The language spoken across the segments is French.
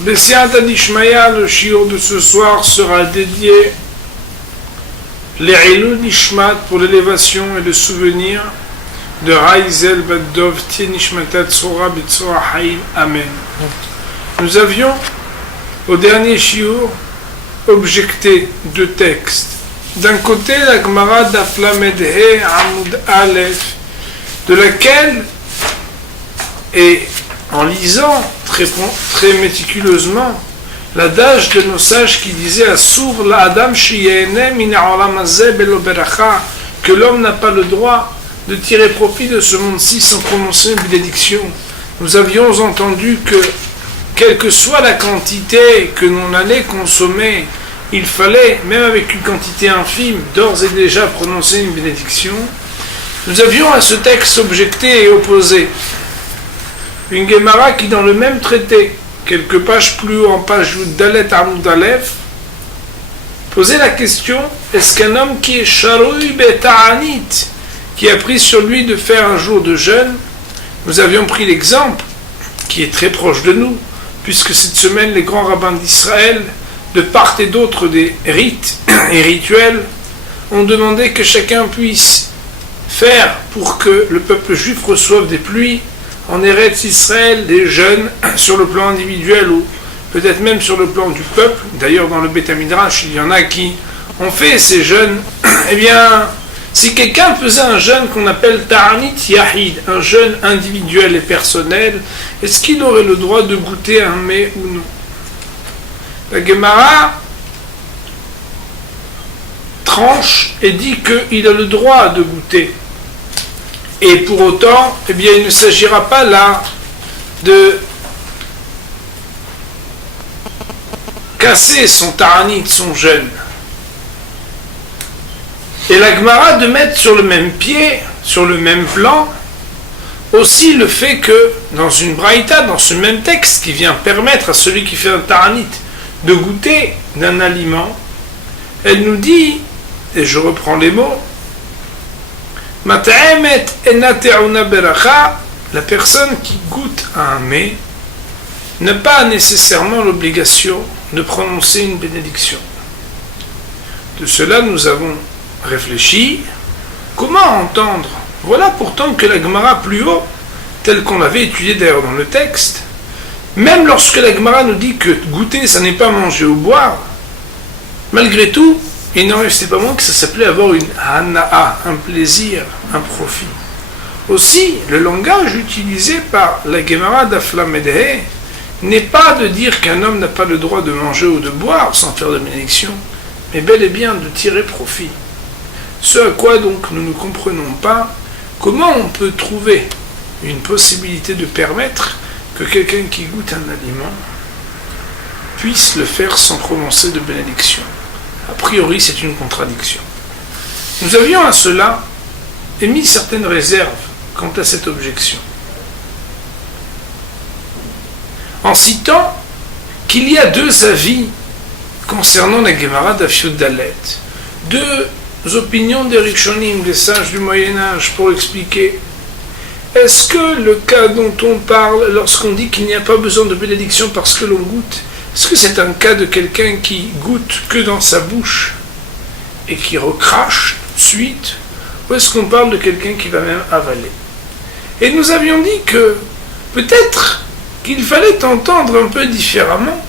Bessiata Dishmaya, le shiur de ce soir sera dédié l'Eilou Nishmat pour l'élévation et le souvenir de Raizel Baddov Nishmatat Tzora B'Tzora Haim. Amen. Nous avions au dernier shiur objecté deux textes. D'un côté, la Gemara Daf Lamed He Amud Aleph, de laquelle, et en lisant très méticuleusement l'adage de nos sages qui disait Asur la Adam Shiyene min ha'olam hazeh belo beracha, que l'homme n'a pas le droit de tirer profit de ce monde-ci sans prononcer une bénédiction. Nous avions entendu que quelle que soit la quantité que l'on allait consommer, il fallait, même avec une quantité infime, d'ores et déjà prononcer une bénédiction. Nous avions à ce texte objecté et opposé une Gemara qui, dans le même traité, quelques pages plus haut, en page Dalet Amud Aleph, posait la question, est-ce qu'un homme qui est Sharoui Beta'anit, qui a pris sur lui de faire un jour de jeûne, nous avions pris l'exemple, qui est très proche de nous, puisque cette semaine, les grands rabbins d'Israël, de part et d'autre des rites et rituels, ont demandé que chacun puisse faire pour que le peuple juif reçoive des pluies en Eretz Israël, des jeûnes sur le plan individuel ou peut-être même sur le plan du peuple. D'ailleurs, dans le Beth Midrash, il y en a qui ont fait ces jeûnes. Eh bien, si quelqu'un faisait un jeûne qu'on appelle Ta'anit Yahid, un jeûne individuel et personnel, est-ce qu'il aurait le droit de goûter un mets ou non? La Gemara tranche et dit qu'il a le droit de goûter. Et pour autant, eh bien, il ne s'agira pas là de casser son ta'anit, son jeûne. Et la Gemara de mettre sur le même pied, sur le même plan, aussi le fait que, dans une braïta, dans ce même texte qui vient permettre à celui qui fait un ta'anit de goûter d'un aliment, elle nous dit, et je reprends les mots, Mata'emet enate'una beracha, la personne qui goûte à un mets n'a pas nécessairement l'obligation de prononcer une bénédiction. De cela, nous avons réfléchi. Comment entendre? Voilà pourtant que la Gemara plus haut, telle qu'on l'avait étudiée d'ailleurs dans le texte, même lorsque la Gemara nous dit que goûter, ça n'est pas manger ou boire, malgré tout, il n'en restait pas moins que ça s'appelait avoir une hana'a, un plaisir, un profit. Aussi, le langage utilisé par la Gemara Daf Lamed He n'est pas de dire qu'un homme n'a pas le droit de manger ou de boire sans faire de bénédiction, mais bel et bien de tirer profit. Ce à quoi donc nous ne comprenons pas comment on peut trouver une possibilité de permettre que quelqu'un qui goûte un aliment puisse le faire sans prononcer de bénédiction. A priori, c'est une contradiction. Nous avions à cela émis certaines réserves quant à cette objection, en citant qu'il y a deux avis concernant la Gemara Daf Yud Dalet, deux opinions des Rishonim, des sages du Moyen-Âge, pour expliquer est-ce que le cas dont on parle lorsqu'on dit qu'il n'y a pas besoin de bénédiction parce que l'on goûte, est-ce que c'est un cas de quelqu'un qui goûte que dans sa bouche et qui recrache tout de suite, ou est-ce qu'on parle de quelqu'un qui va même avaler? Et nous avions dit que peut-être qu'il fallait entendre un peu différemment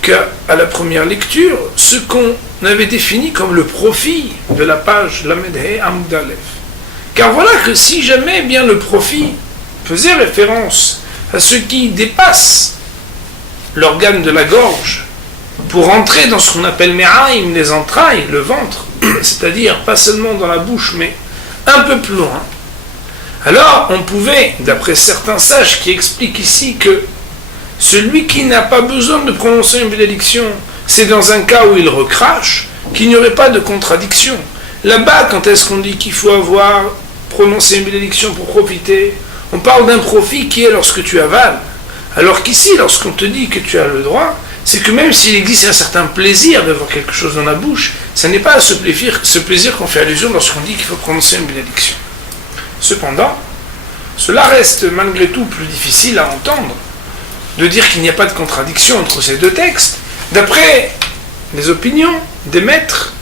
qu'à la première lecture ce qu'on avait défini comme le profit de la page Lamed He Amud Aleph. Car voilà que si jamais bien le profit faisait référence à ce qui dépasse l'organe de la gorge pour entrer dans ce qu'on appelle Me'aim, les entrailles, le ventre, c'est-à-dire pas seulement dans la bouche mais un peu plus loin, alors on pouvait, d'après certains sages qui expliquent ici que celui qui n'a pas besoin de prononcer une bénédiction, c'est dans un cas où il recrache, qu'il n'y aurait pas de contradiction. Là-bas, quand est-ce qu'on dit qu'il faut avoir prononcé une bénédiction pour profiter? On parle d'un profit qui est lorsque tu avales. Alors qu'ici, lorsqu'on te dit que tu as le droit, c'est que même s'il existe un certain plaisir d'avoir quelque chose dans la bouche, ce n'est pas à ce plaisir qu'on fait allusion lorsqu'on dit qu'il faut prononcer une bénédiction. Cependant, cela reste malgré tout plus difficile à entendre de dire qu'il n'y a pas de contradiction entre ces deux textes, d'après les opinions des maîtres,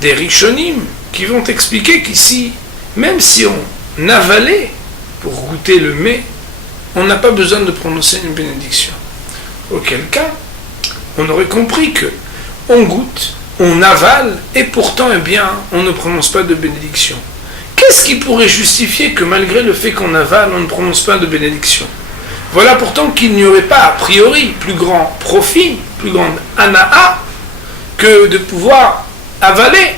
des Rishonim, qui vont expliquer qu'ici, même si on avalait pour goûter le mets, on n'a pas besoin de prononcer une bénédiction. Auquel cas, on aurait compris que on goûte, on avale, et pourtant, eh bien, on ne prononce pas de bénédiction. Qu'est-ce qui pourrait justifier que malgré le fait qu'on avale, on ne prononce pas de bénédiction? Voilà pourtant qu'il n'y aurait pas, a priori, plus grand profit, plus grande ana'a, que de pouvoir avaler.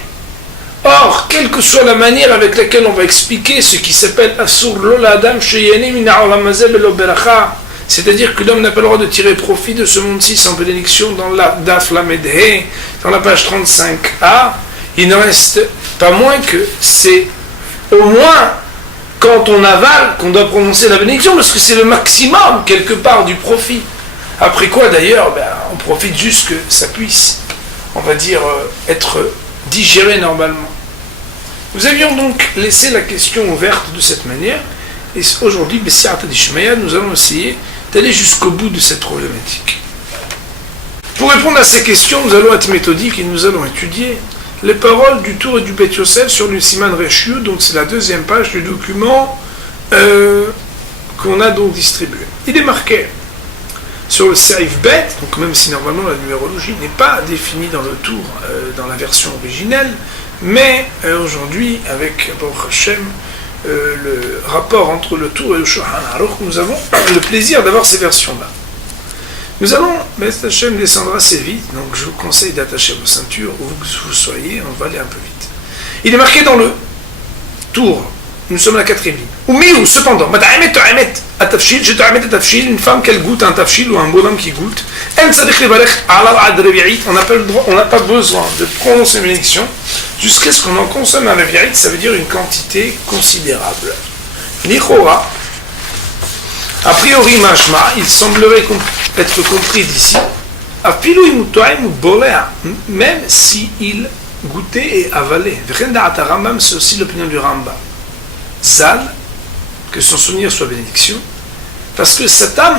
Or, quelle que soit la manière avec laquelle on va expliquer ce qui s'appelle Asur Lola Adam Sheyene Mina Olam Hazeh Belo Beracha, c'est-à-dire que l'homme n'a pas le droit de tirer profit de ce monde-ci sans bénédiction, dans la Daf Lamed He, dans la page 35a, il ne reste pas moins que c'est au moins quand on avale qu'on doit prononcer la bénédiction, parce que c'est le maximum quelque part du profit. Après quoi d'ailleurs, on profite juste que ça puisse, on va dire, être digéré normalement. Nous avions donc laissé la question ouverte de cette manière, et aujourd'hui, Bessiata d'Ishmael, nous allons essayer d'aller jusqu'au bout de cette problématique. Pour répondre à ces questions, nous allons être méthodiques et nous allons étudier les paroles du Tour et du Beth Yosef sur le Siman Resh Yud, donc c'est la deuxième page du document qu'on a donc distribué. Il est marqué sur le Seif Bet, donc même si normalement la numérologie n'est pas définie dans le Tour, dans la version originelle, mais aujourd'hui, avec Baruch Hashem, le rapport entre le Tour et le Shulchan Aruch, nous avons le plaisir d'avoir ces versions-là. Nous allons, Beth Hashem, descendre assez vite, donc je vous conseille d'attacher vos ceintures, où que vous soyez, on va aller un peu vite. Il est marqué dans le Tour, nous sommes à la 4e ligne. Oumiou, cependant, une femme qu'elle goûte un tafshil ou un bonhomme qui goûte, on n'a pas besoin de prononcer une bénédiction jusqu'à ce qu'on en consomme un revi'it, ça veut dire une quantité considérable. Nichora, a priori mashma, il semblerait être compris d'ici, même s'il goûtait et avalait. C'est aussi l'opinion du Rambam. Zal, que son souvenir soit bénédiction, parce que cette âme,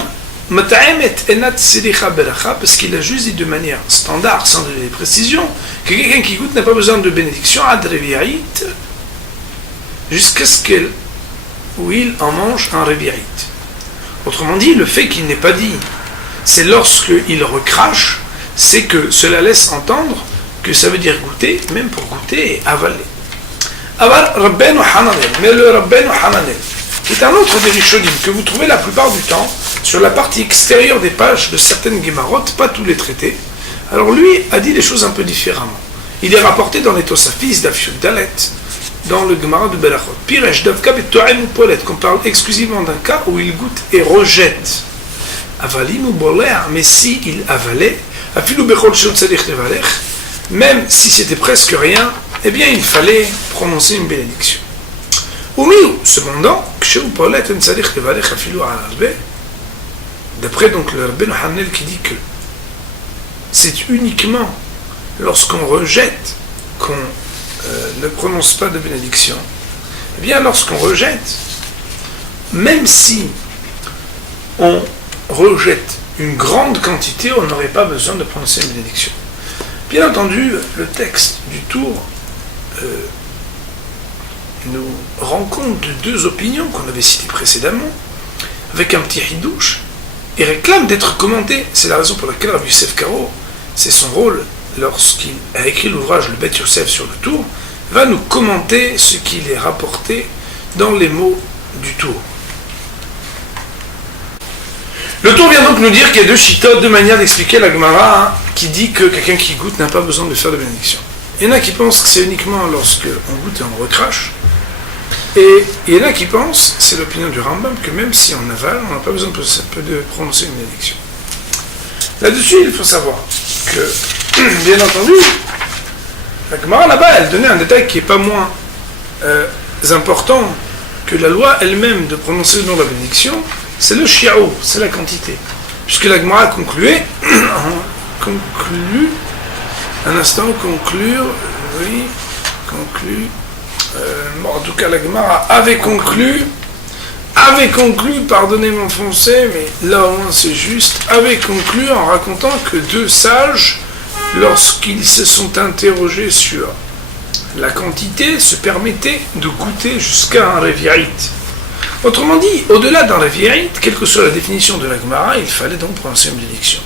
parce qu'il a juste dit de manière standard, sans donner des précisions, que quelqu'un qui goûte n'a pas besoin de bénédiction, jusqu'à ce qu'il en mange un revi'it. Autrement dit, le fait qu'il n'ait pas dit, c'est lorsqu'il recrache, c'est que cela laisse entendre que ça veut dire goûter, même pour goûter et avaler. Mais le Rabbeinu Hananel est un autre des Rishonim que vous trouvez la plupart du temps sur la partie extérieure des pages de certaines Gemarot, pas tous les traités. Alors lui a dit les choses un peu différemment. Il est rapporté dans les Tosafis d'Afyud Dalet, dans le Gemara de Berachot. Piresh Davka Betoem ou Polet, qu'on parle exclusivement d'un cas où il goûte et rejette. Avalim ou Boler, mais si il avalait, Afilu Bechol Shel Tzadich Levalech, même si c'était presque rien, eh bien il fallait prononcer une bénédiction. Oumiou, cependant, d'après donc le Rabbeinu Hananel qui dit que c'est uniquement lorsqu'on rejette qu'on ne prononce pas de bénédiction, eh bien lorsqu'on rejette, même si on rejette une grande quantité, on n'aurait pas besoin de prononcer une bénédiction. Bien entendu, le texte du Tour nous rend compte de deux opinions qu'on avait citées précédemment, avec un petit hidouche, et réclame d'être commenté. C'est la raison pour laquelle Rabbi Yosef Karo, c'est son rôle, lorsqu'il a écrit l'ouvrage Le Beth Yosef sur le Tour, va nous commenter ce qu'il est rapporté dans les mots du Tour. Le Tour vient donc nous dire qu'il y a deux chitotes, deux manières d'expliquer la Gemara, qui dit que quelqu'un qui goûte n'a pas besoin de faire de bénédiction. Il y en a qui pensent que c'est uniquement lorsque on goûte et on recrache. Et il y en a qui pensent, c'est l'opinion du Rambam, que même si on avale, on n'a pas besoin de prononcer une bénédiction. Là-dessus, il faut savoir que, bien entendu, la Gemara là-bas, elle donnait un détail qui n'est pas moins important que la loi elle-même de prononcer le nom de la bénédiction, c'est le shi'ou, c'est la quantité. Puisque la Gemara conclut, un instant, conclure, en tout cas la Gemara avait conclu, avait conclu, pardonnez mon français, mais là au moins c'est juste, avait conclu en racontant que deux sages, lorsqu'ils se sont interrogés sur la quantité, se permettaient de goûter jusqu'à un réviérite. Autrement dit, au-delà d'un réviérite, quelle que soit la définition de la Gemara, il fallait donc prononcer une bénédiction.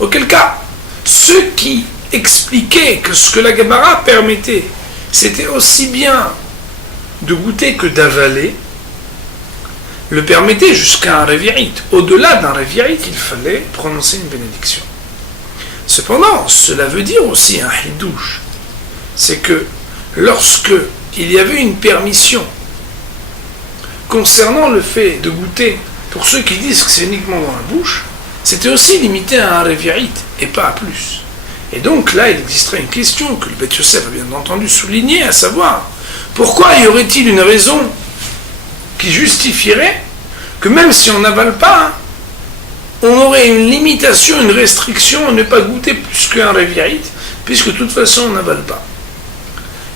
Auquel cas, ceux qui expliquaient que ce que la Gemara permettait, c'était aussi bien de goûter que d'avaler, le permettait jusqu'à un réviérite. Au-delà d'un réviérite, il fallait prononcer une bénédiction. Cependant, cela veut dire aussi un hidouche. C'est que lorsque il y avait une permission concernant le fait de goûter, pour ceux qui disent que c'est uniquement dans la bouche, c'était aussi limité à un réviérite et pas à plus. Et donc là, il existerait une question que le Beth Yosef a bien entendu souligner, à savoir, pourquoi y aurait-il une raison qui justifierait que même si on n'avale pas, on aurait une limitation, une restriction à ne pas goûter plus qu'un réviérite, puisque de toute façon on n'avale pas.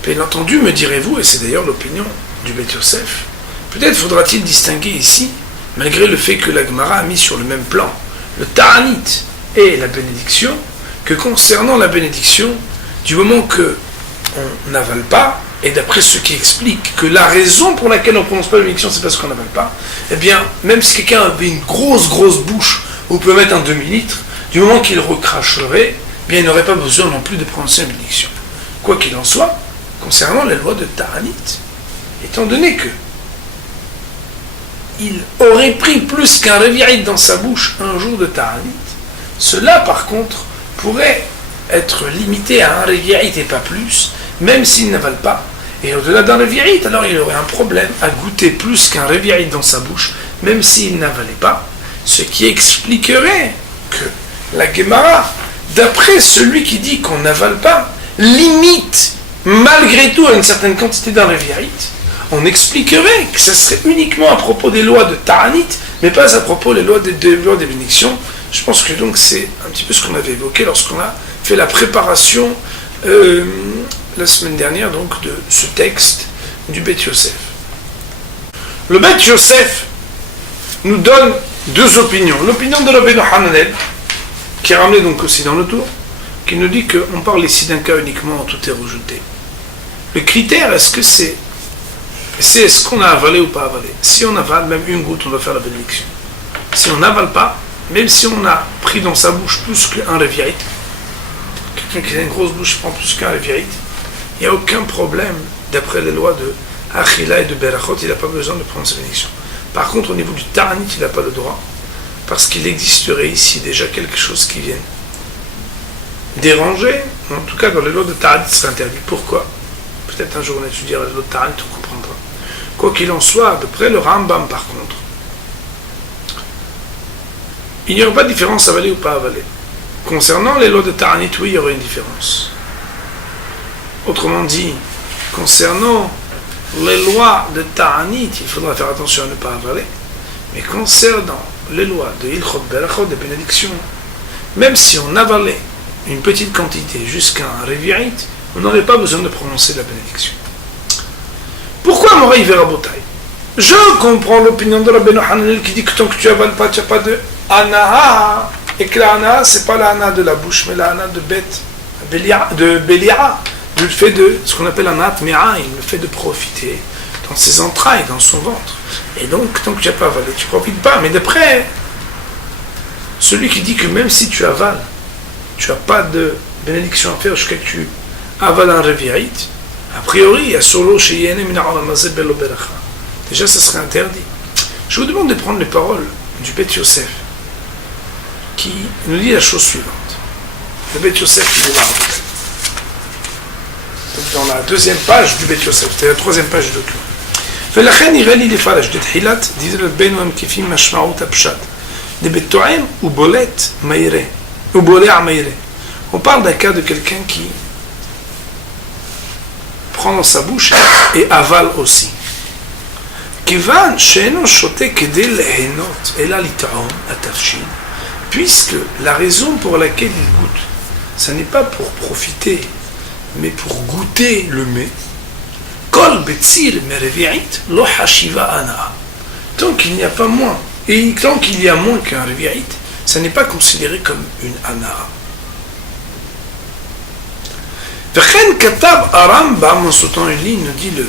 Bien entendu, me direz-vous, et c'est d'ailleurs l'opinion du Beth Yosef, peut-être faudra-t-il distinguer ici, malgré le fait que la Gemara a mis sur le même plan le ta'anit et la bénédiction, que concernant la bénédiction, du moment qu'on n'avale pas, et d'après ceux qui expliquent que la raison pour laquelle on ne prononce pas la bénédiction, c'est parce qu'on n'avale pas, eh bien, même si quelqu'un avait une grosse bouche, où on peut mettre un demi-litre, du moment qu'il recracherait, eh bien, il n'aurait pas besoin non plus de prononcer la bénédiction. Quoi qu'il en soit, concernant les lois de ta'anit, étant donné que il aurait pris plus qu'un réviérite dans sa bouche un jour de ta'anit, cela par contre pourrait être limité à un réviérite et pas plus, même s'il n'avale pas. Et au-delà d'un réviérite, alors il aurait un problème à goûter plus qu'un réviérite dans sa bouche, même s'il n'avalait pas, ce qui expliquerait que la Gemara, d'après celui qui dit qu'on n'avale pas, limite malgré tout à une certaine quantité d'un réviérite. On expliquerait que ce serait uniquement à propos des lois de ta'anit, mais pas à propos des lois des bénédictions. Je pense que donc c'est un petit peu ce qu'on avait évoqué lorsqu'on a fait la préparation la semaine dernière donc de ce texte du Beth Yosef. Le Beth Yosef nous donne deux opinions. L'opinion de Rabbeinu Hananel, qui est ramenée donc aussi dans le tour, qui nous dit qu'on parle ici d'un cas uniquement où tout est rejeté. Le critère, est-ce que c'est est-ce qu'on a avalé ou pas avalé? Si on avale même une goutte, on doit faire la bénédiction. Si on n'avale pas, même si on a pris dans sa bouche plus qu'un réviérite, quelqu'un qui a une grosse bouche prend plus qu'un réviérite, il n'y a aucun problème, d'après les lois de Achila et de Berachot, il n'a pas besoin de prendre sa bénédiction. Par contre, au niveau du Ta'anit, il n'a pas le droit, parce qu'il existerait ici déjà quelque chose qui vient déranger, en tout cas dans les lois de Ta'anit, c'est interdit. Pourquoi? Peut-être un jour on étudiera les lois de Ta'anit, on comprendra. Quoi qu'il en soit, d'après le Rambam par contre, il n'y aurait pas de différence avaler ou pas avaler. Concernant les lois de Ta'anit, oui, il y aurait une différence. Autrement dit, concernant les lois de Ta'anit, il faudra faire attention à ne pas avaler. Mais concernant les lois de Ilchot Berachot, des bénédictions, même si on avalait une petite quantité jusqu'à un réviérite, on n'aurait pas besoin de prononcer la bénédiction. Pourquoi Moraï Verabotai? Je comprends l'opinion de Rabbeinu Hananel qui dit que tant que tu avales pas, tu n'as pas de anaha, et que la anaha, c'est pas la anaha de la bouche, mais la anaha de Béliara, le fait de ce qu'on appelle anahat me'ain, le fait de profiter dans ses entrailles, dans son ventre. Et donc, tant que tu n'as pas avalé, tu ne profites pas. Mais d'après celui qui dit que même si tu avales, tu n'as pas de bénédiction à faire jusqu'à ce que tu avales un réviérite, a priori, il y a solo chez Yéné Mina'alamazé Bello Beracha. Déjà, ça serait interdit. Je vous demande de prendre les paroles du Beth Yosef, qui nous dit la chose suivante. Le Beth Yosef, il est là. Donc, dans la deuxième page du Beth Yosef, c'est la troisième page du document. ולכן נראה לי לפרש בתחילת דברי רבנו המקיפים משמעות הפשט דבטועם ובולע מהירה. On parle d'un cas de quelqu'un qui prend dans sa bouche et avale aussi. כיוון שאינו שותה כדי ליהנות אלא לטעום התבשיל, puisque la raison pour laquelle il goûte, ce n'est pas pour profiter, mais pour goûter le mets, tant tant qu'il n'y a pas moins, et tant qu'il y a moins qu'un revi'it, ça n'est pas considéré comme une hana. V'chen katab Rambam, en sautant une ligne, nous dit le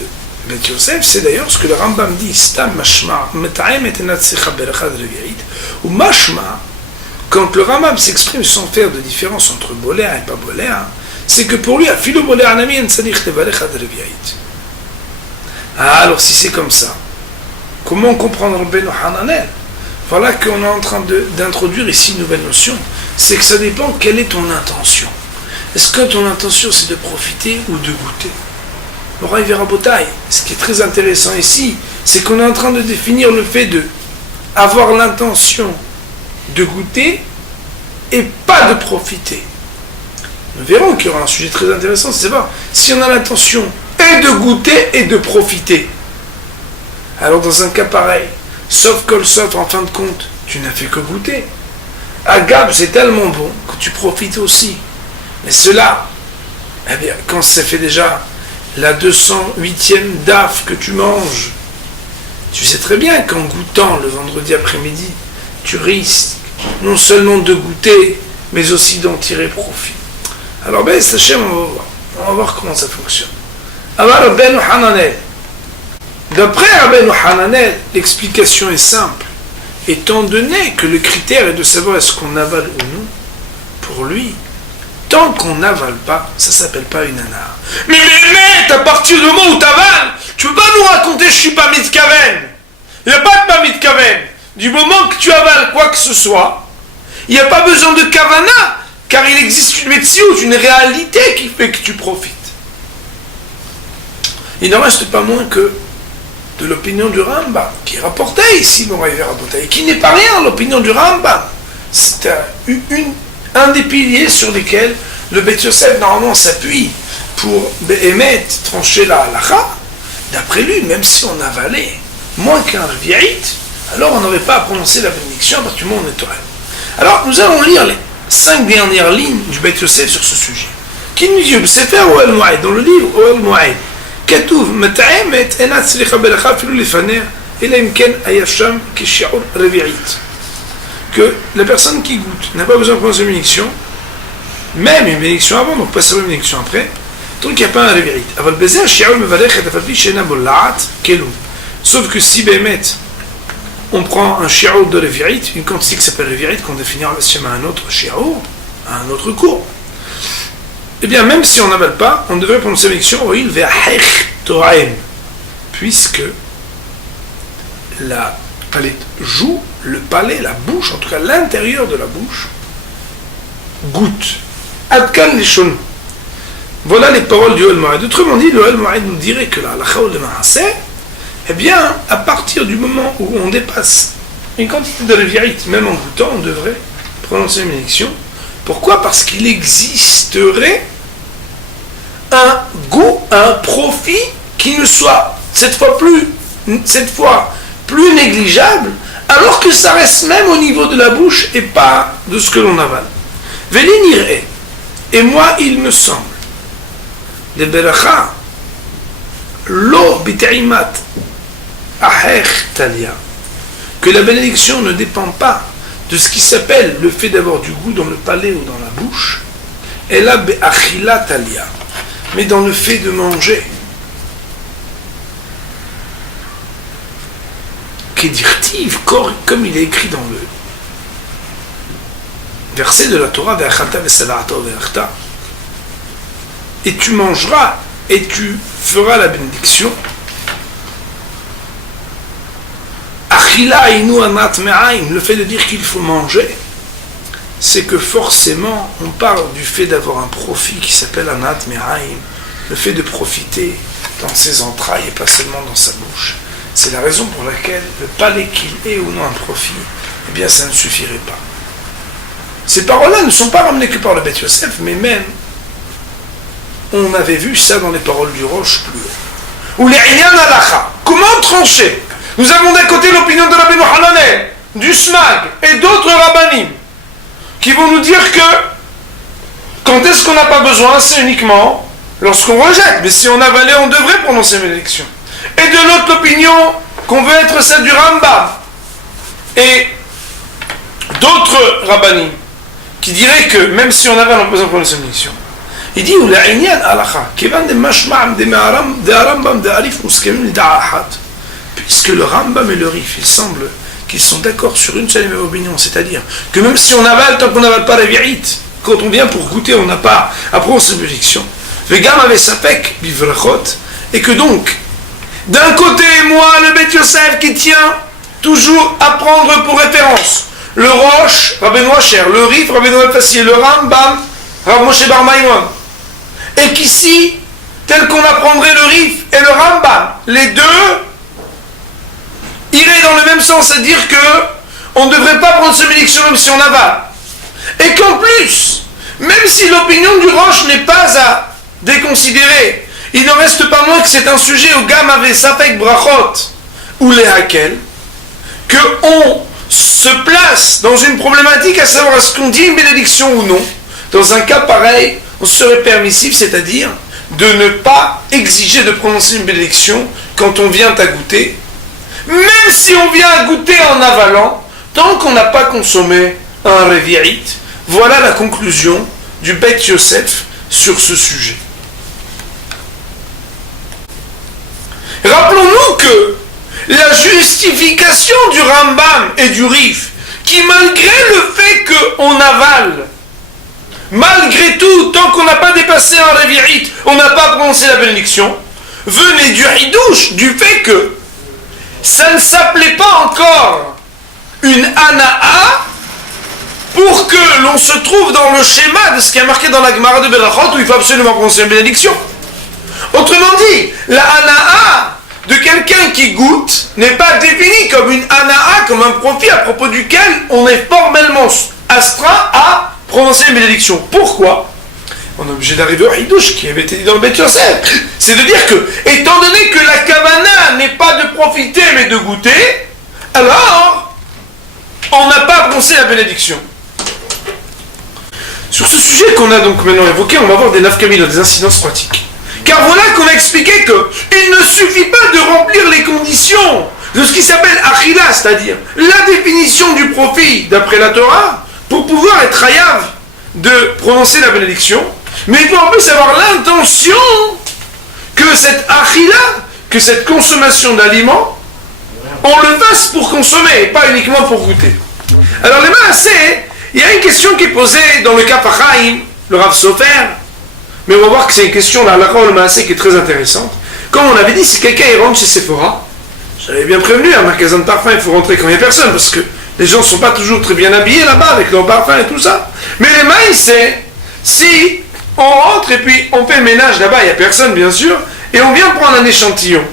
Bet Yosef, c'est d'ailleurs ce que le Rambam dit, Stam mashma, meta'em et enatzicha berachad revi'it, ou mashma, quand le Rambam s'exprime sans faire de différence entre boléa et pas boléa, c'est que pour lui, afilo boléa anami en tzadich levarechad revi'it. Ah, alors si c'est comme ça, comment comprendre Rabbeinu Hananel? Voilà qu'on est en train d'introduire ici une nouvelle notion, c'est que ça dépend quelle est ton intention. Est-ce que ton intention c'est de profiter ou de goûter? Moraï Verabotaï, ce qui est très intéressant ici, c'est qu'on est en train de définir le fait de avoir l'intention de goûter et pas de profiter. Nous verrons qu'il y aura un sujet très intéressant, c'est savoir si on a l'intention et de goûter et de profiter. Alors dans un cas pareil, sauf en fin de compte, tu n'as fait que goûter. Agave, c'est tellement bon que tu profites aussi. Mais cela, eh bien, quand ça fait déjà la 208e daf que tu manges, tu sais très bien qu'en goûtant le vendredi après-midi, tu risques non seulement de goûter, mais aussi d'en tirer profit. Alors, ben, sachez, on va voir comment ça fonctionne. Alors, Rabbeinu Hananel. D'après Rabbeinu Hananel, l'explication est simple. Étant donné que le critère est de savoir est-ce qu'on avale ou non, pour lui, tant qu'on n'avale pas, ça ne s'appelle pas une hana. Mais à partir du moment où tu avales, tu ne peux pas nous raconter je ne suis pas mitkaven. Il n'y a pas de pas mitkaven. Du moment que tu avales quoi que ce soit, il n'y a pas besoin de kavana, car il existe une médecine, une réalité qui fait que tu profites. Il n'en reste pas moins que de l'opinion du Rambam, qui est rapportée ici, et qui n'est pas rien l'opinion du Rambam. C'est un des piliers sur lesquels le Bet Yosef normalement s'appuie pour émettre, trancher la halakha. D'après lui, même si on avalait moins qu'un revi'it, alors on n'aurait pas à prononcer la bénédiction à partir du moment où on est Torah. Alors nous allons lire les 5 dernières lignes du Bet Yosef sur ce sujet. Qui nous dit, dans le livre Ohel Moed, כתוב, מתאמת אינה צריכה ברכה אפילו לפניה, אלא אם כן היה שם כשיעור רביעית. Que la personne qui goûte n'a pas besoin de prononcer une bénédiction, même une bénédiction avant, donc pas seulement une bénédiction après, donc il n'y a pas un révérite. אבל בזה השיעור מברך את אף על פי שאינה בולעת כלום. Sauf que si באמת on prend un shi'ur de révérite, une quantité qui s'appelle révérite, qu'on définira à un autre shi'ur, à un autre cours, eh bien, même si on n'avale pas, on devrait prononcer la bénédiction oil ve'achech to'aim, puisque la palette joue, le palais, la bouche, en tout cas l'intérieur de la bouche, goûte. Adkan lishon. Voilà les paroles du Ohel Moed. Autrement dit, le Ohel Moed nous dirait que la halakha ou le ma'aseh, eh bien, à partir du moment où on dépasse une quantité de révérite, même en goûtant, on devrait prononcer une bénédiction. Pourquoi? Parce qu'il existerait un goût, un profit qui ne soit cette fois plus négligeable, alors que ça reste même au niveau de la bouche et pas de ce que l'on avale. Vélinire. Et moi, il me semble, le beracha, lo bit'imat, ahech talia, que la bénédiction ne dépend pas de ce qui s'appelle le fait d'avoir du goût dans le palais ou dans la bouche, et là, be'achila talia, mais dans le fait de manger. Kedirtiv, comme il est écrit dans le verset de la Torah, et tu mangeras et tu feras la bénédiction. Achila inu anat me'aim, le fait de dire qu'il faut manger, c'est que forcément on parle du fait d'avoir un profit qui s'appelle anat me'aim, le fait de profiter dans ses entrailles et pas seulement dans sa bouche. C'est la raison pour laquelle le palais qu'il ait ou non un profit, eh bien ça ne suffirait pas. Ces paroles-là ne sont pas ramenées que par le Bet Yosef, mais même on avait vu ça dans les paroles du Roche plus haut. Ou les Inyan Halacha. Comment trancher? Nous avons d'un côté l'opinion de Rabbeinu Hananel, du Smag et d'autres rabbanim qui vont nous dire que quand est-ce qu'on n'a pas besoin, c'est uniquement lorsqu'on rejette. Mais si on avalait, on devrait prononcer une bénédiction. Et de l'autre, l'opinion qu'on veut être celle du Rambam. Et d'autres rabbanim qui diraient que même si on avale, on peut prendre sa bénédiction. Il dit, puisque le Rambam et le Rif, il semble qu'ils sont d'accord sur une seule et même opinion, c'est-à-dire que même si on avale, tant qu'on n'avale pas la vérité, quand on vient pour goûter, on n'a pas à prendre sa bénédiction. Le gamme avait sa pek, et que donc, d'un côté, moi, le Beth Yosef qui tient toujours à prendre pour référence le Roche, Rabbeinu Asher, le Rif, Rabbeinu El-Fassi, le Rambam, Rav Moshe Bar Maimon, et qu'ici, tel qu'on apprendrait le Rif et le Rambam, les deux iraient dans le même sens, c'est-à-dire que on ne devrait pas prendre ce bénédiction même si on avale. Et qu'en plus, même si l'opinion du Roche n'est pas à déconsidérer, il n'en reste pas moins que c'est un sujet au Gam Ave Safek Brachot ou les Hakel, qu'on se place dans une problématique à savoir est-ce qu'on dit une bénédiction ou non. Dans un cas pareil, on serait permissif, c'est-à-dire de ne pas exiger de prononcer une bénédiction quand on vient à goûter, même si on vient à goûter en avalant, tant qu'on n'a pas consommé un revi'it. Voilà la conclusion du Beth Yosef sur ce sujet. Rappelons-nous que la justification du Rambam et du Rif, qui malgré le fait qu'on avale, malgré tout, tant qu'on n'a pas dépassé un revi'it, on n'a pas prononcé la bénédiction, venait du hidouche, du fait que ça ne s'appelait pas encore une ana'a pour que l'on se trouve dans le schéma de ce qui est marqué dans la Gemara de Berachot où il faut absolument prononcer une bénédiction. Autrement dit, la ana'a de quelqu'un qui goûte n'est pas définie comme une ana'a, comme un profit à propos duquel on est formellement astreint à prononcer une bénédiction. Pourquoi ? On est obligé d'arriver au hidouche qui avait été dit dans le Beth Yosef. C'est de dire que, étant donné que la kavana n'est pas de profiter mais de goûter, alors on n'a pas prononcé la bénédiction. Sur ce sujet qu'on a donc maintenant évoqué, on va voir des nafkamila, des incidences pratiques. Car voilà qu'on a expliqué qu'il ne suffit pas de remplir les conditions de ce qui s'appelle achila, c'est-à-dire la définition du profit d'après la Torah, pour pouvoir être hayav de prononcer la bénédiction, mais il faut en plus avoir l'intention que cette achila, que cette consommation d'aliments, on le fasse pour consommer, et pas uniquement pour goûter. Alors les maaseh, il y a une question qui est posée dans le cas Pachaim, le Rav Sofer, mais on va voir que c'est une question, la halakha ou le maaseh, qui est très intéressante. Comme on avait dit, si quelqu'un il rentre chez Sephora, j'avais bien prévenu, un magasin de parfum, il faut rentrer quand il n'y a personne, parce que les gens ne sont pas toujours très bien habillés là-bas, avec leur parfum et tout ça. Mais les maïs, c'est si on rentre et puis on fait le ménage là-bas, il n'y a personne bien sûr, et on vient prendre un échantillon.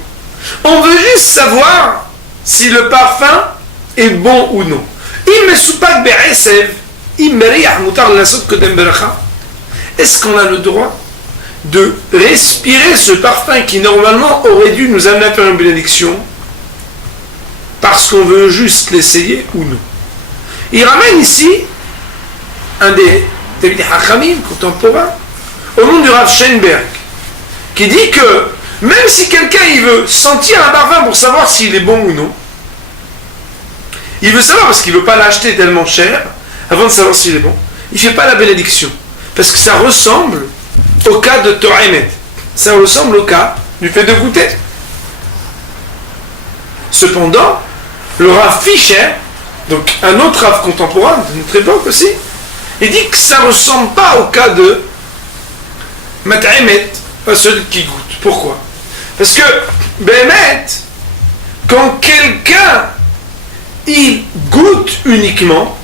On veut juste savoir si le parfum est bon ou non. Est-ce qu'on a le droit de respirer ce parfum qui normalement aurait dû nous amener à faire une bénédiction parce qu'on veut juste l'essayer ou non? Il ramène ici un des Hachamim contemporains au nom du Rav Sheinberg qui dit que même si quelqu'un il veut sentir un parfum pour savoir s'il est bon ou non, il veut savoir parce qu'il ne veut pas l'acheter tellement cher avant de savoir s'il est bon, il ne fait pas la bénédiction parce que ça ressemble au cas de To'emet, ça ressemble au cas du fait de goûter. Cependant, le Rav Fischer, donc un autre Rav contemporain de notre époque aussi, il dit que ça ne ressemble pas au cas de Mat'emet, pas celui qui goûte. Pourquoi? Parce que, Bémet, quand quelqu'un il goûte uniquement,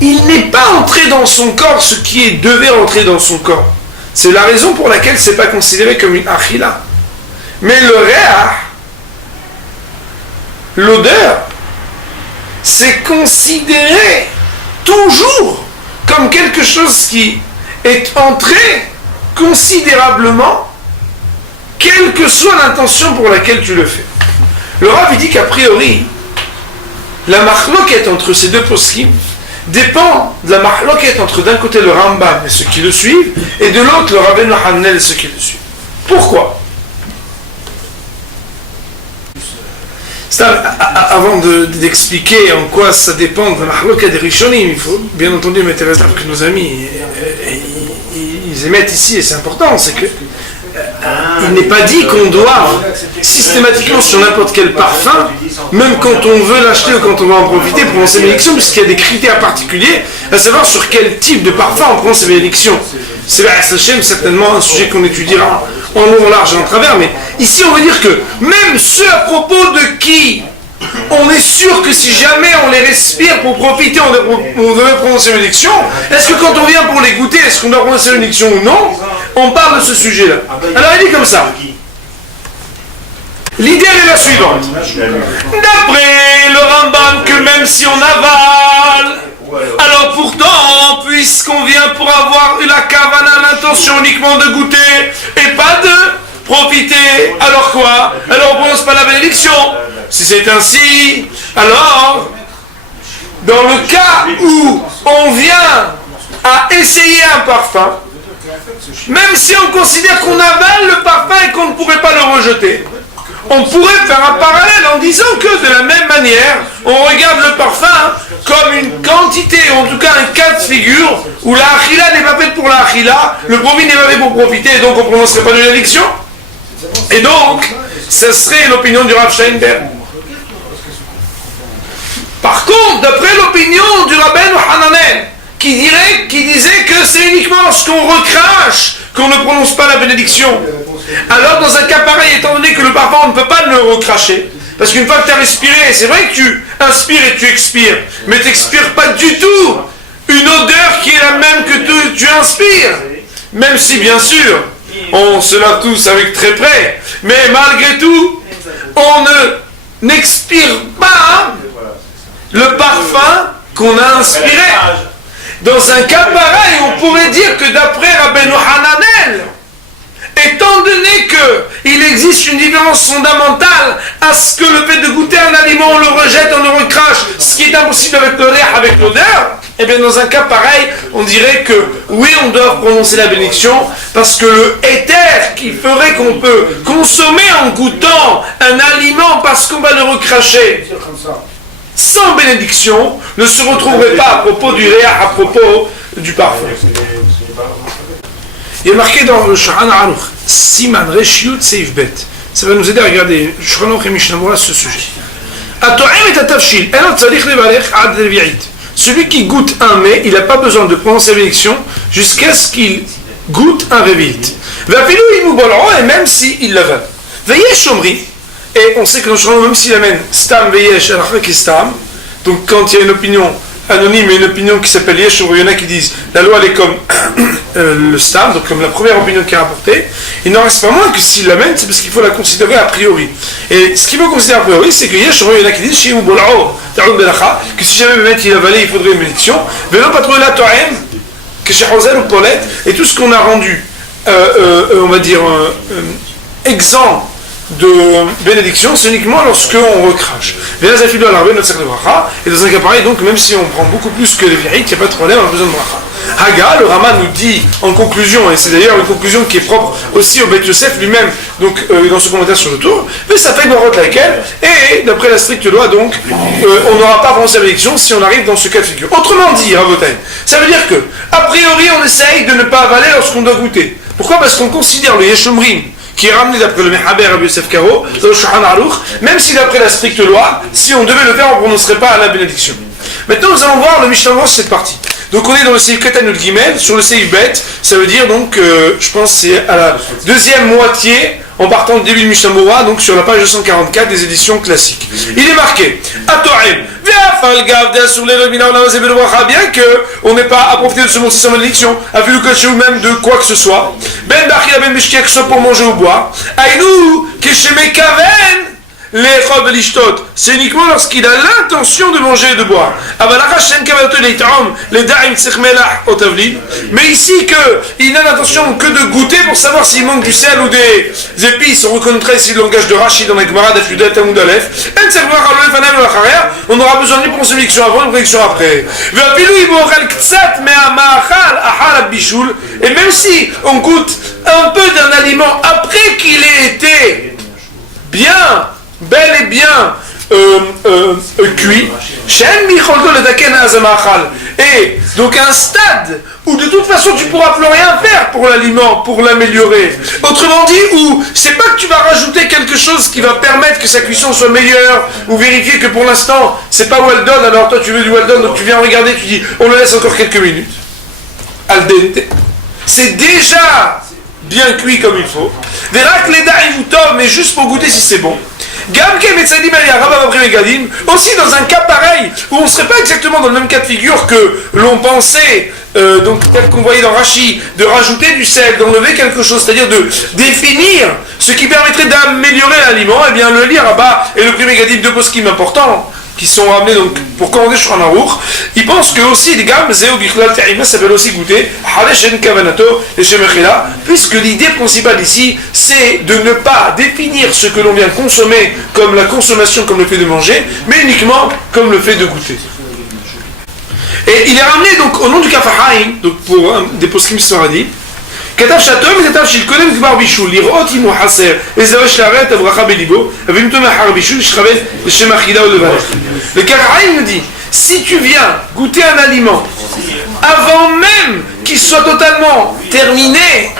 il n'est pas entré dans son corps ce qui devait entrer dans son corps. C'est la raison pour laquelle ce n'est pas considéré comme une achila. Mais le réah, l'odeur, c'est considéré toujours comme quelque chose qui est entré considérablement, quelle que soit l'intention pour laquelle tu le fais. Le Rav dit qu'a priori, la mahloket entre ces deux poskim dépend de la mahloket entre d'un côté le Rambam et ceux qui le suivent, et de l'autre le Rabbeinu Hananel et ceux qui le suivent. Pourquoi? Avant d'expliquer en quoi ça dépend de la halakha des Rishonim, il faut bien entendu mettre les réserves que nos amis ils émettent ici, et c'est important, c'est que il n'est pas dit qu'on doit systématiquement sur n'importe quel parfum, même quand on veut l'acheter ou quand on va en profiter, prononcer bénédiction, puisqu'il y a des critères particuliers, à savoir sur quel type de parfum on prend ces bénédictions. C'est certainement un sujet qu'on étudiera en long, en large et en travers, mais ici on veut dire que même ceux à propos de qui on est sûr que si jamais on les respire pour profiter, on devrait prononcer une bénédiction. Est-ce que quand on vient pour les goûter, est-ce qu'on doit prononcer une bénédiction ou non? On parle de ce sujet-là. Alors il dit comme ça. L'idée elle est la suivante. D'après le Rambam, que même si on avale, alors pourtant, puisqu'on vient pour avoir eu la kavana, l'intention uniquement de goûter et pas de profiter, alors quoi? Alors on prononce pas la bénédiction. Si c'est ainsi, alors, dans le cas où on vient à essayer un parfum, même si on considère qu'on avale le parfum et qu'on ne pourrait pas le rejeter, on pourrait faire un parallèle en disant que de la même manière, on regarde le parfum comme une quantité, ou en tout cas un cas de figure, où la achila n'est pas faite pour la achila, le profit n'est pas fait pour profiter, et donc on ne prononcerait pas de bénédiction. Et donc, ce serait l'opinion du Rav Steinberg. Par contre, d'après l'opinion du Rabbeinu Hananen, qui disait que c'est uniquement lorsqu'on recrache qu'on ne prononce pas la bénédiction. Alors dans un cas pareil, étant donné que le parfum on ne peut pas le recracher, parce qu'une fois que tu as respiré, c'est vrai que tu inspires et tu expires, mais tu n'expires pas du tout une odeur qui est la même que tu inspires. Même si bien sûr, on se lave tous avec très près, mais malgré tout, on n'expire pas le parfum qu'on a inspiré. Dans un cas pareil, on pourrait dire que d'après Rabbeinu Hananen, étant donné qu'il existe une différence fondamentale à ce que le fait de goûter un aliment, on le rejette, on le recrache, ce qui est impossible avec le rire, avec l'odeur, et bien dans un cas pareil, on dirait que oui, on doit prononcer la bénédiction, parce que le éther qui ferait qu'on peut consommer en goûtant un aliment parce qu'on va le recracher, sans bénédiction, ne se retrouverait pas à propos du réa, à propos du parfum. Il est marqué dans le Shulchan Aruch, Siman Reshiut Seif Bet. Ça va nous aider à regarder Shulchan Aruch et Mishnah Berurah ce sujet. Celui qui goûte un mets, il n'a pas besoin de prononcer la bénédiction jusqu'à ce qu'il goûte un révit. Et même s'il l'avale. Veillez Shomri. Et on sait que dans le Shulchan, même s'il amène Stam Veyesh Alachak Stam, donc quand il y a une opinion anonyme et une opinion qui s'appelle Yesh, il y en a qui disent la loi elle est comme le Stam, donc comme la première opinion qui est rapportée, il n'en reste pas moins que s'il l'amène, c'est parce qu'il faut la considérer a priori. Et ce qu'il faut considérer a priori, c'est que Yesh, il y en a qui disent Shimu Bolao, Ta'oud Belacha, que si jamais le mec il avalait, il faudrait une bénédiction, mais non pas trouver la To'em, que chez Hazel ou Paulette, et tout ce qu'on a rendu, on va dire, exempt de bénédiction, c'est uniquement lorsqu'on recrache. Et dans un cas pareil, donc même si on prend beaucoup plus que les vérités, il n'y a pas de problème, on a besoin de bracha. Haga, le Rama nous dit en conclusion, et c'est d'ailleurs une conclusion qui est propre aussi au Beth Yosef lui-même, donc dans ce commentaire sur le tour, mais ça fait Borot laquelle, et d'après la stricte loi, donc, on n'aura pas prononcé la bénédiction si on arrive dans ce cas de figure. Autrement dit, Rabotai, ça veut dire que, a priori, on essaye de ne pas avaler lorsqu'on doit goûter. Pourquoi? Parce qu'on considère le Yeshomrim, qui est ramené d'après le Mehaber Rabbi Yosef Karo, dans le Shulchan Aruch, même si d'après la stricte loi, si on devait le faire, on ne prononcerait pas la bénédiction. Maintenant, nous allons voir le Mishnah Berurah sur cette partie. Donc, on est dans le Seif Katan Gimel, sur le Seif Bet, ça veut dire donc, je pense c'est à la deuxième moitié, en partant du début du Mishnah Berurah, donc sur la page 244 des éditions classiques. Il est marqué, Ato'em, bien qu'on n'ait pas à profiter de ce mot sans malédiction, à vu le ou même de quoi que ce soit, ben bachia ben bishkia, que ce soit pour manger ou boire, aïnou, kesheme kaven, les robes lishtot, c'est uniquement lorsqu'il a l'intention de manger et de boire. Mais ici qu'il n'a l'intention que de goûter pour savoir s'il manque du sel ou des épices, on reconnaîtrait ici le langage de Rashi dans la Gemara d'Afudel Talmud Aleph. On aura besoin d'une prédiction avant, une prédiction après. Et même si on goûte un peu d'un aliment après qu'il ait été bien bel bien cuit, et donc un stade où de toute façon tu pourras plus rien faire pour l'aliment, pour l'améliorer. Autrement dit, où c'est pas que tu vas rajouter quelque chose qui va permettre que sa cuisson soit meilleure, ou vérifier que pour l'instant c'est pas well done, alors toi tu veux du well done, donc tu viens regarder, tu dis on le laisse encore quelques minutes. Al dente. C'est déjà bien cuit comme il faut. Verak leda tov, mais juste pour goûter si c'est bon. Aussi dans un cas pareil, où on ne serait pas exactement dans le même cas de figure que l'on pensait, donc tel qu'on voyait dans Rashi, de rajouter du sel, d'enlever quelque chose, c'est-à-dire de définir ce qui permettrait d'améliorer l'aliment, et bien le Li Rabba et le Pri Megadim, deux poskim importants, qui sont ramenés donc pour commander Shulchan Aruch, ils pensent que aussi les gammes Zéo Bichlal Ta'ima s'appelle aussi goûter Haleshen Kavanato et Shemechila, puisque l'idée principale ici c'est de ne pas définir ce que l'on vient consommer comme la consommation, comme le fait de manger, mais uniquement comme le fait de goûter. Et il est ramené donc au nom du Kafahaim, donc pour des poskim Sfaradi, כתב שהתואם כתב שהתקודם כבר בישול, לראות אם הוא חסר, לזרש להראה את הברכה בליבו, ואם תום לאחר בישול, לשכבד לשם אכילה ולברך. Le Karaïm nous dit, si tu viens goûter un aliment avant même qu'il soit totalement terminé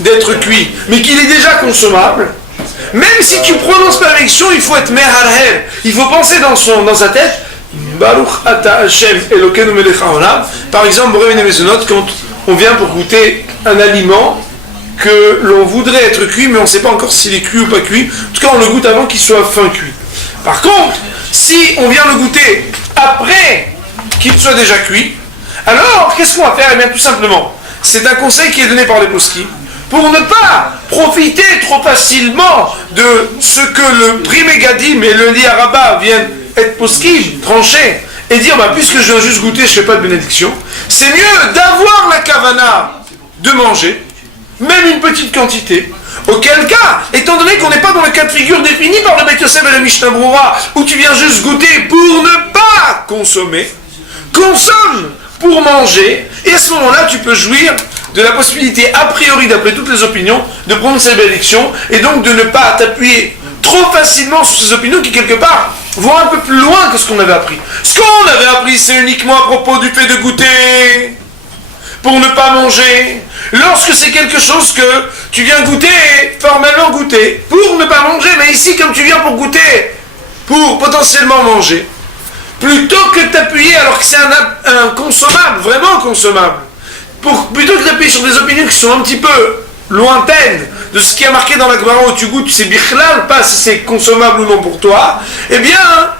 d'être cuit, mais qu'il est déjà consommable, même si tu prononces pas l'élection, il faut être meharher, il faut penser dans sa tête, Baruch ata Hashem Elokeinu melech haolam. Par exemple, Boré Mezonot, quand on vient pour goûter un aliment que l'on voudrait être cuit, mais on ne sait pas encore s'il est cuit ou pas cuit. En tout cas, on le goûte avant qu'il soit fin cuit. Par contre, si on vient le goûter après qu'il soit déjà cuit, alors qu'est-ce qu'on va faire? Eh bien, tout simplement, c'est un conseil qui est donné par les poskim pour ne pas profiter trop facilement de ce que le Pri Megadim et le Li Rabba viennent être poskim, trancher, et dire, puisque je viens juste goûter, je ne fais pas de bénédiction, c'est mieux d'avoir la kavana de manger, même une petite quantité, auquel cas, étant donné qu'on n'est pas dans le cas de figure défini par le Beit Yosef et le Mishnah Brura, où tu viens juste goûter pour ne pas consommer, consomme pour manger, et à ce moment-là, tu peux jouir de la possibilité, a priori, d'après toutes les opinions, de prendre cette bénédiction, et donc de ne pas t'appuyer trop facilement sur ces opinions qui, quelque part, vont un peu plus loin que ce qu'on avait appris. Ce qu'on avait appris, c'est uniquement à propos du fait de goûter, pour ne pas manger. Lorsque c'est quelque chose que tu viens goûter, formellement goûter, pour ne pas manger, mais ici, comme tu viens pour goûter, pour potentiellement manger, plutôt que de t'appuyer, alors que c'est un consommable, vraiment consommable, plutôt que de t'appuyer sur des opinions qui sont un petit peu lointaines de ce qui est marqué dans la Gemara où tu goûtes, tu sais bichlal, pas si c'est consommable ou non pour toi, eh bien,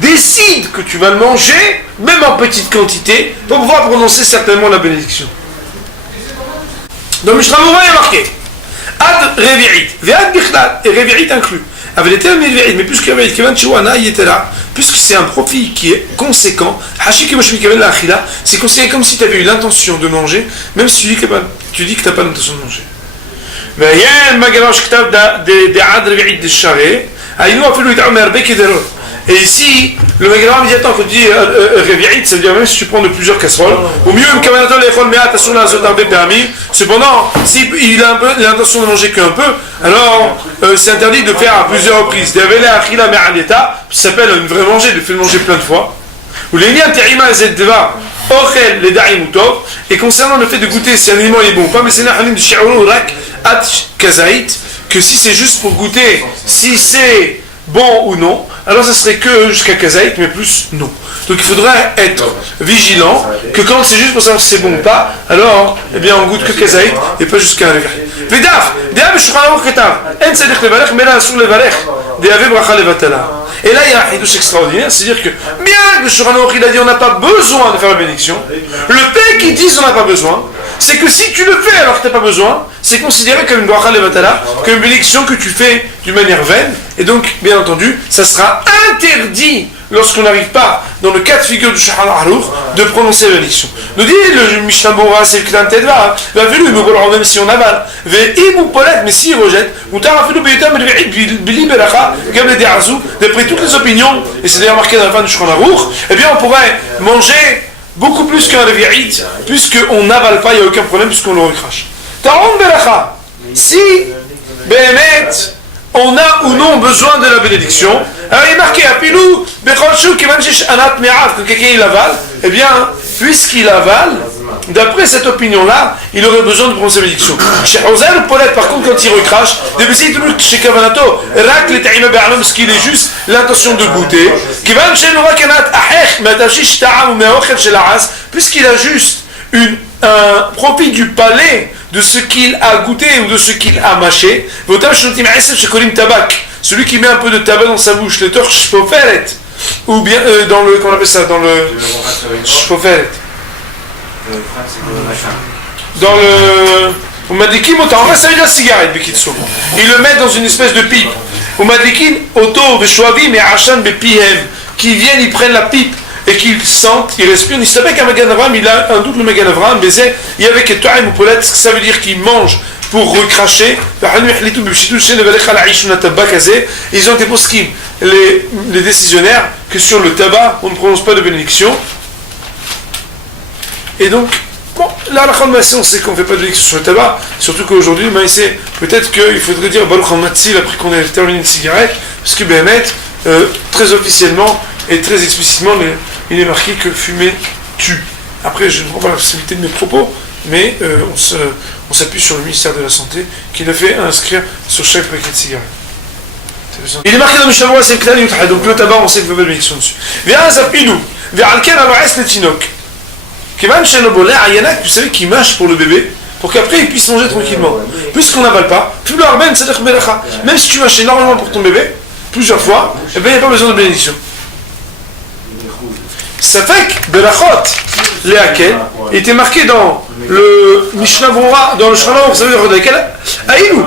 décide que tu vas le manger, même en petite quantité, pour pouvoir prononcer certainement la bénédiction. Donc, Mishnah Brura est marqué Ad Revi'it, Ve'ad Bichlal, et Revi'it inclus. Avec les termes Revi'it, mais plus que Revi'it, Kevan Chiwana, il était là, puisque c'est un profit qui est conséquent, Hashik Moshmi Kevan la Achila, c'est considéré comme si tu avais eu l'intention de manger, même si tu dis que tu n'as pas l'intention de manger. ויין מגרש כתב דעד רביעית דשרה, היינו אפילו יתעמר הרבה כדרות. Et ici, le Magraam dit attends, quand tu dis Revi'it, ça veut dire même si tu prends de plusieurs casseroles, au mieux, cependant, s'il a l'intention de manger qu'un peu, alors c'est interdit de faire à plusieurs reprises. Ça s'appelle une vraie manger, de faire manger plein de fois. Et concernant le fait de goûter si un aliment est bon ou pas, mais c'est que si c'est juste pour goûter, si c'est bon ou non, alors ça serait que jusqu'à kazaït, mais plus non. Donc il faudrait être vigilant que quand c'est juste pour savoir si c'est bon ou pas, alors eh bien on goûte que kazaït et pas jusqu'à un levrek. Vedaf, de'av shulchan aruch ketav, en tzedek levarech, mais là asur levarech, de'ave bracha levatala. Et là il y a un hidouche extraordinaire, c'est-à-dire que bien que le Shulchan Aruch il a dit on n'a pas besoin de faire la bénédiction, le fait qu'ils disent on n'a pas besoin, c'est que si tu le fais alors que tu n'as pas besoin, c'est considéré comme une bracha levatala, comme une bénédiction que tu fais d'une manière vaine, et donc bien entendu ça sera interdit lorsqu'on n'arrive pas dans le cas de figure du Shulchan Aruch de prononcer la bénédiction. Nous dit le Mishnah Brura, c'est le K'tan Tedva, va venu il me volera même si on avale, mais s'il rejette, d'après toutes les opinions, et c'est d'ailleurs marqué dans la fin du Shulchan Aruch, eh bien on pourrait manger beaucoup plus qu'un Revi'it, puisqu'on n'avale pas, il n'y a aucun problème, puisqu'on le recrache. Taron Belacha, si Behemet on a ou non besoin de la bénédiction. Alors il est marqué à Pilou, quand quelqu'un il avale, eh bien, puisqu'il avale, d'après cette opinion-là, il aurait besoin de prendre sa bénédiction. Chez Ozel ou Paulette, par contre, quand il recrache, chez Kavanato, parce qu'il est juste l'intention de goûter, puisqu'il a juste un profit du palais de ce qu'il a goûté ou de ce qu'il a mâché, celui qui met un peu de tabac dans sa bouche, le torche shpoferet, ou bien dans le, comment on appelle ça, dans le shpoferet, dans le Umadikin, en fait ça veut dire cigarette, ils le mettent dans une espèce de pipe. Umadikin, auto, beshoavim et achan bepihem, qui viennent, ils prennent la pipe et qu'ils sentent, ils respirent. Il savait qu'un Magan Avraham, il a un double Magan Avraham, baiser, il y avait que Toaim ou Polet, ça veut dire qu'il mange pour recracher. Ils ont été poskim, les décisionnaires, que sur le tabac, on ne prononce pas de bénédiction. Et donc, bon, là, la Khammassi, on sait qu'on ne fait pas de bénédiction sur le tabac, surtout qu'aujourd'hui, peut-être qu'il faudrait dire Baruch HaMatzil après qu'on ait terminé une cigarette, parce que Béhémet, très officiellement et très explicitement, il est marqué que fumer tue. Après, je ne prends pas la responsabilité de mes propos, mais on s'appuie sur le ministère de la Santé qui l'a fait inscrire sur chaque paquet de cigarettes. Il est marqué dans le Mishnah, c'est le donc le tabac, on sait qu'il ne faut pas de bénédiction dessus. Vous savez qu'il mâche pour le bébé, pour qu'après il puisse manger tranquillement. Puisqu'on n'avale pas, même si tu mâches énormément pour ton bébé, plusieurs fois, eh bien il n'y a pas besoin de bénédiction. Safek Berachot Léakel était marqué dans le Mishnah Brura, dans le Shulchan, vous savez, Aïlou,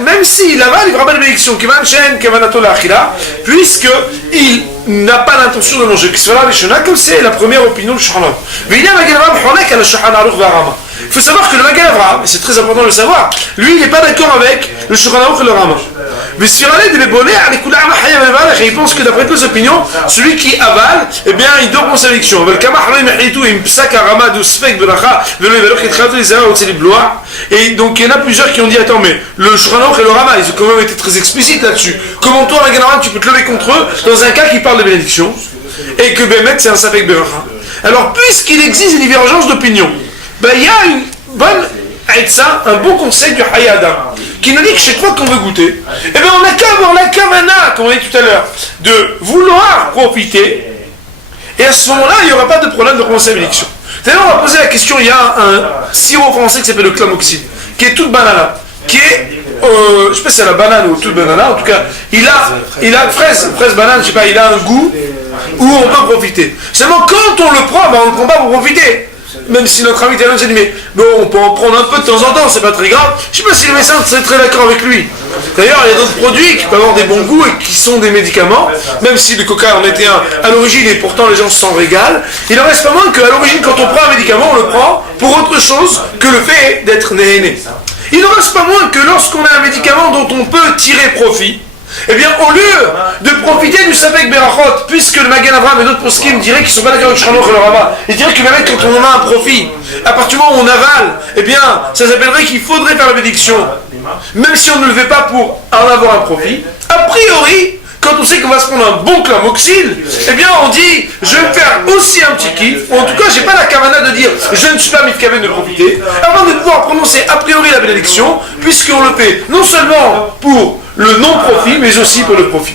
même s'il avale, il fera pas de bénédiction, puisqu'il n'a pas l'intention de manger. Comme c'est la première opinion du Shulchan. Il faut savoir que le Magen Avraham, et c'est très important de le savoir, lui il n'est pas d'accord avec le Shulchan Aruch et le Rama. Mais sur la de il pense que d'après toutes les opinions, celui qui avale, eh bien il doit prendre sa bénédiction. Et donc il y en a plusieurs qui ont dit attends, mais le Shulchan Aruch et le Rama, ils ont quand même été très explicites là-dessus. Comment toi, Magen Avraham, tu peux te lever contre eux dans un cas qui parle de bénédiction et que Bémet c'est un Safek Beracha. Alors puisqu'il existe une divergence d'opinion, ben il y a une bonne Aïtza, un bon conseil du Hayadam, qui nous dit que chaque fois qu'on veut goûter, eh bien on n'a qu'à avoir la kavana, comme on a dit tout à l'heure, de vouloir profiter, et à ce moment-là, il n'y aura pas de problème de prendre sa bénédiction. D'ailleurs, on va poser la question, il y a un sirop français qui s'appelle le clamoxyde, qui est toute banana, qui est, je ne sais pas si c'est la banane ou toute banana, en tout cas, il a fraise banane, je sais pas, il a un goût où on peut profiter. Seulement quand on le prend, ben on ne le prend pas pour profiter. Même si notre ami italien s'est dit mais bon, on peut en prendre un peu de temps en temps, c'est pas très grave. Je sais pas si le médecin serait très d'accord avec lui. D'ailleurs, il y a d'autres produits qui peuvent avoir des bons goûts et qui sont des médicaments, même si le coca en était un à l'origine et pourtant les gens s'en régalent. Il en reste pas moins qu'à l'origine, quand on prend un médicament, on le prend pour autre chose que le fait d'être né. Il en reste pas moins que lorsqu'on a un médicament dont on peut tirer profit, eh bien, au lieu de profiter du Safek Berachot, puisque le Magen Avraham et d'autres poskim diraient qu'ils ne sont pas d'accord avec Shulchan Aruch et le Rama, ils diraient que même quand on en a un profit, à partir du moment où on avale, eh bien, ça s'appellerait qu'il faudrait faire la bénédiction, même si on ne le fait pas pour en avoir un profit. A priori, quand on sait qu'on va se prendre un bon clamoxyde, eh bien on dit je vais me faire aussi un petit kiff, ou en tout cas j'ai pas la kavana de dire je ne suis pas mitkaven de profiter, avant de pouvoir prononcer a priori la bénédiction, puisqu'on le fait non seulement pour le non-profit, mais aussi pour le profit.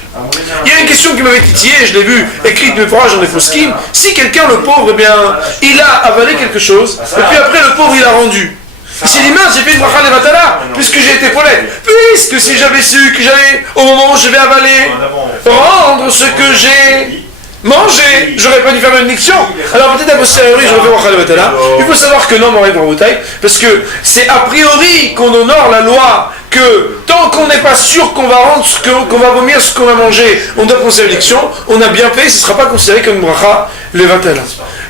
Il y a une question qui m'avait titillé, et je l'ai vu écrite de fois dans les poskim, si quelqu'un, le pauvre, eh bien, il a avalé quelque chose, et puis après le pauvre il a rendu. Il s'est dit mince, j'ai fait une bracha de matala, puisque j'ai été poète. Puisque si j'avais su que j'allais, au moment où je vais avaler, rendre ce que j'ai mangé, j'aurais pas dû faire une bénédiction. Alors peut-être à posteriori, j'aurais fait bracha de matala. Il faut savoir que non, Marie Bravoutaï, parce que c'est a priori qu'on honore la loi, que tant qu'on n'est pas sûr qu'on va rendre qu'on va vomir ce qu'on a mangé, on doit prendre sa bénédiction, on a bien fait, ce ne sera pas considéré comme une bracha levatala.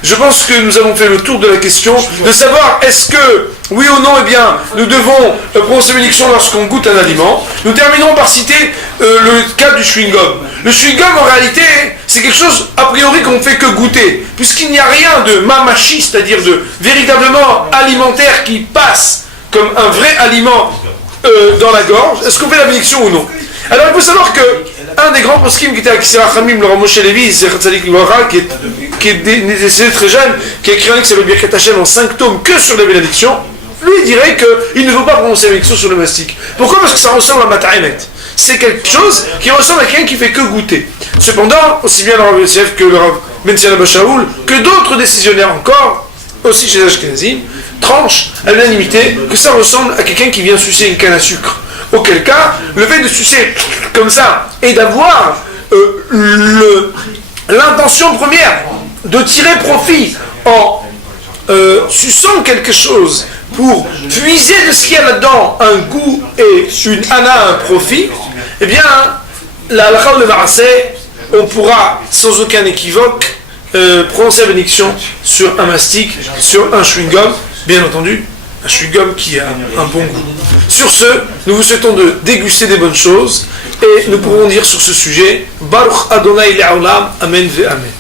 Je pense que nous avons fait le tour de la question de savoir est-ce que, oui ou non, eh bien, nous devons prendre sa bénédiction lorsqu'on goûte un aliment. Nous terminerons par citer le cas du chewing-gum. Le chewing-gum, en réalité, c'est quelque chose, a priori, qu'on ne fait que goûter, puisqu'il n'y a rien de mamachi, c'est-à-dire de véritablement alimentaire qui passe comme un vrai aliment dans la gorge, est-ce qu'on fait la bénédiction ou non? Alors il faut savoir que un des grands poskim qui était à Kisera Khamim, le Moshe Levi, qui est décédé très jeune, qui a écrit un livre qui s'appelle Birkat Hashem en 5 tomes que sur les bénédictions, lui il dirait qu'il ne faut pas prononcer la bénédiction sur le mastic. Pourquoi? Parce que ça ressemble à Mata'emet. C'est quelque chose qui ressemble à quelqu'un qui fait que goûter. Cependant, aussi bien le Rav Yosef que le Rav Ben Tzvi Abba Shaul, que d'autres décisionnaires encore, aussi chez les Ashkenazim, tranchent à l'unanimité que ça ressemble à quelqu'un qui vient sucer une canne à sucre. Auquel cas, le fait de sucer comme ça et d'avoir l'intention première de tirer profit en suçant quelque chose pour puiser de ce qu'il y a là-dedans un goût et une ana, un profit, eh bien, la halakha de Marassé, on pourra sans aucun équivoque prononcer la bénédiction sur un mastic, sur un chewing-gum, bien entendu, un chewing-gum qui a un bon goût. Sur ce, nous vous souhaitons de déguster des bonnes choses et nous pourrons dire sur ce sujet Baruch Adonai Le'olam, Amen ve Amen.